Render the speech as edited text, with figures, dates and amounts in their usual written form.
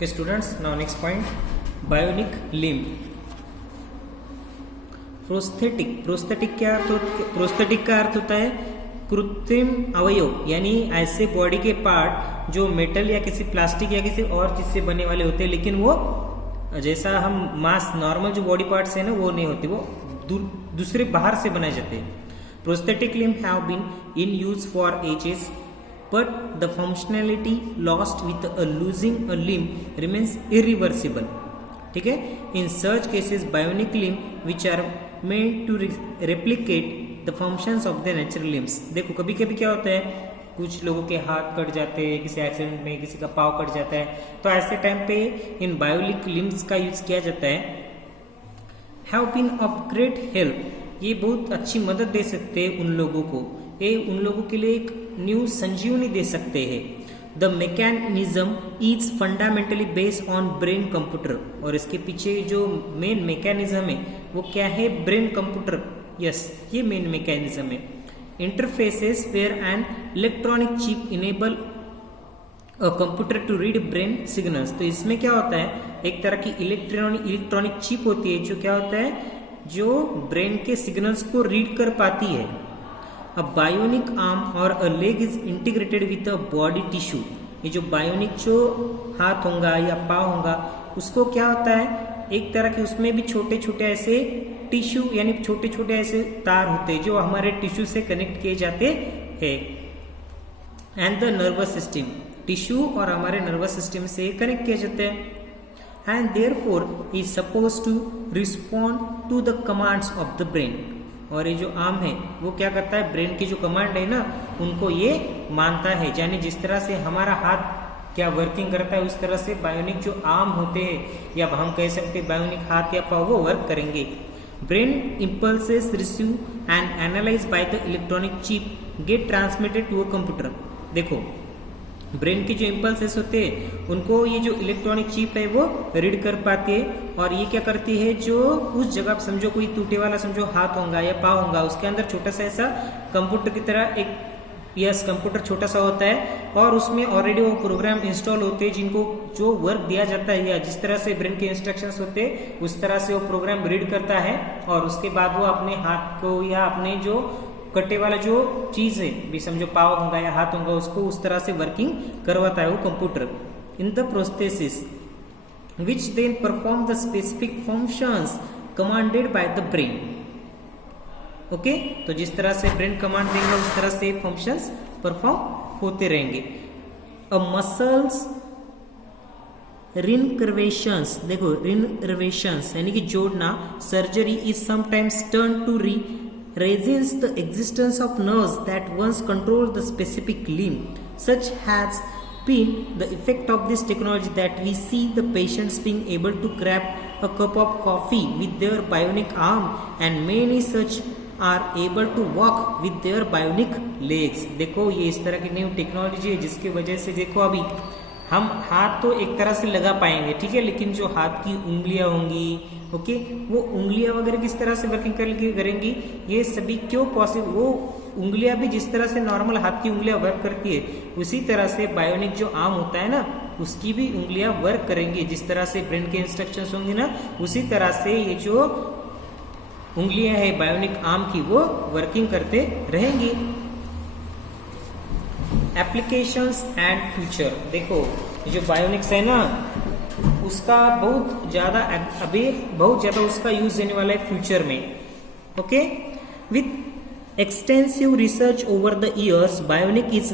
Okay students, now next point, bionic limb. Prosthetic का अर्थ होता है कृत्रिम अवयव, यानी ऐसे बॉडी के पार्ट जो मेटल या किसी प्लास्टिक या किसी और चीज से बने वाले होते हैं, लेकिन वो जैसा हम मास नॉर्मल जो बॉडी पार्ट्स है ना वो नहीं होते, वो दूसरे बाहर से बनाए जाते हैं. Prosthetic limb have been in use for ages, but the functionality lost with a losing a limb remains irreversible. ठीक है. In such cases bionic limb which are made to replicate the functions of the natural limbs. देखो कभी कभी क्या होता है, कुछ लोगों के हाथ कट जाते हैं किसी एक्सीडेंट में, किसी का पाँव कट जाता है, तो ऐसे टाइम पे इन बायोनिक लिम्ब्स का यूज किया जाता है. Have been of great help, ये बहुत अच्छी मदद दे सकते हैं उन लोगों को, ये उन लोगों के लिए एक न्यू संजीवनी दे सकते हैं. The mechanism is fundamentally based on brain computer, और इसके पीछे जो मेन मैकेनिज्म है वो क्या है, ब्रेन कंप्यूटर. यस, ये मेन मैकेनिज्म है. Interfaces where an electronic chip enable a computer to read brain signals. तो इसमें क्या होता है, एक तरह की इलेक्ट्रॉनिक चिप होती है जो क्या होता है, जो ब्रेन के सिग्नल्स को रीड कर पाती है. A bionic arm or a leg is integrated with a body tissue. ये जो बायोनिक जो हाथ होगा या पाँव होगा उसको क्या होता है, एक तरह के उसमें भी छोटे छोटे ऐसे टिश्यू यानी छोटे छोटे ऐसे तार होते हैं जो हमारे टिश्यू से कनेक्ट किए जाते हैं. And the nervous system, tissue और हमारे नर्वस सिस्टम से कनेक्ट किए जाते हैं. And therefore is suppose to respond to the commands of the brain. और ये जो आर्म है वो क्या करता है, ब्रेन की जो कमांड है ना उनको ये मानता है. यानी जिस तरह से हमारा हाथ क्या वर्किंग करता है उस तरह से बायोनिक जो आर्म होते हैं या हम कह सकते हैं बायोनिक हाथ या पाँव वो वर्क करेंगे. Brain impulses receive and analyse by the electronic chip get transmitted to a computer. देखो ब्रेन के जो इम्पल्सेस होते हैं उनको ये जो इलेक्ट्रॉनिक चिप है वो रीड कर पाती है, और ये क्या करती है, जो उस जगह समझो कोई टूटे वाला समझो हाथ होगा या पाँव होगा, उसके अंदर छोटा सा ऐसा कंप्यूटर की तरह एक कंप्यूटर छोटा सा होता है, और उसमें ऑलरेडी वो प्रोग्राम इंस्टॉल होते हैं जिनको जो वर्क दिया जाता है या जिस तरह से ब्रेन के इंस्ट्रक्शंस होते हैं उस तरह से वो प्रोग्राम रीड करता है, और उसके बाद वो अपने हाथ को या अपने जो कटे वाला जो चीज है भी समझो पाँव होगा या हाथ होगा उसको उस तरह से वर्किंग करवाता है वो computer. In the prosthesis which then perform the specific functions commanded by the brain. Okay, तो जिस तरह से ब्रेन कमांड देंगे उस तरह से फंक्शंस परफॉर्म होते रहेंगे. अ मसल्स रिनकर्वेशंस, देखो रिनकर्वेशंस यानी कि जोड़ना, surgery is sometimes turn to reasons the existence of nerves that once controlled the specific limb. Such has been the effect of this technology that we see the patients being able to grab a cup of coffee with their bionic arm, and many such are able to walk with their bionic legs. देखो ये इस तरह की new technology है जिसकी वजह से देखो अभी हम हाथ तो एक तरह से लगा पाएंगे, ठीक है, लेकिन जो हाथ की उंगलियां होंगी, ओके, वो उंगलियां वगैरह किस तरह से वर्किंग करेंगी, ये सभी क्यों पॉसिबल, वो उंगलियां भी जिस तरह से नॉर्मल हाथ की उंगलियां वर्क करती है उसी तरह से बायोनिक जो आर्म होता है ना उसकी भी उंगलियां वर्क करेंगी. जिस तरह से ब्रेन के इंस्ट्रक्शंस होंगे ना उसी तरह से ये जो उंगलियां है बायोनिक आर्म की वो वर्किंग करते रहेंगी. एप्लीकेशंस एंड फ्यूचर, देखो जो बायोनिक्स है ना उसका बहुत ज्यादा उसका यूज देने वाला है फ्यूचर में. Okay, with extensive research over the years bionic is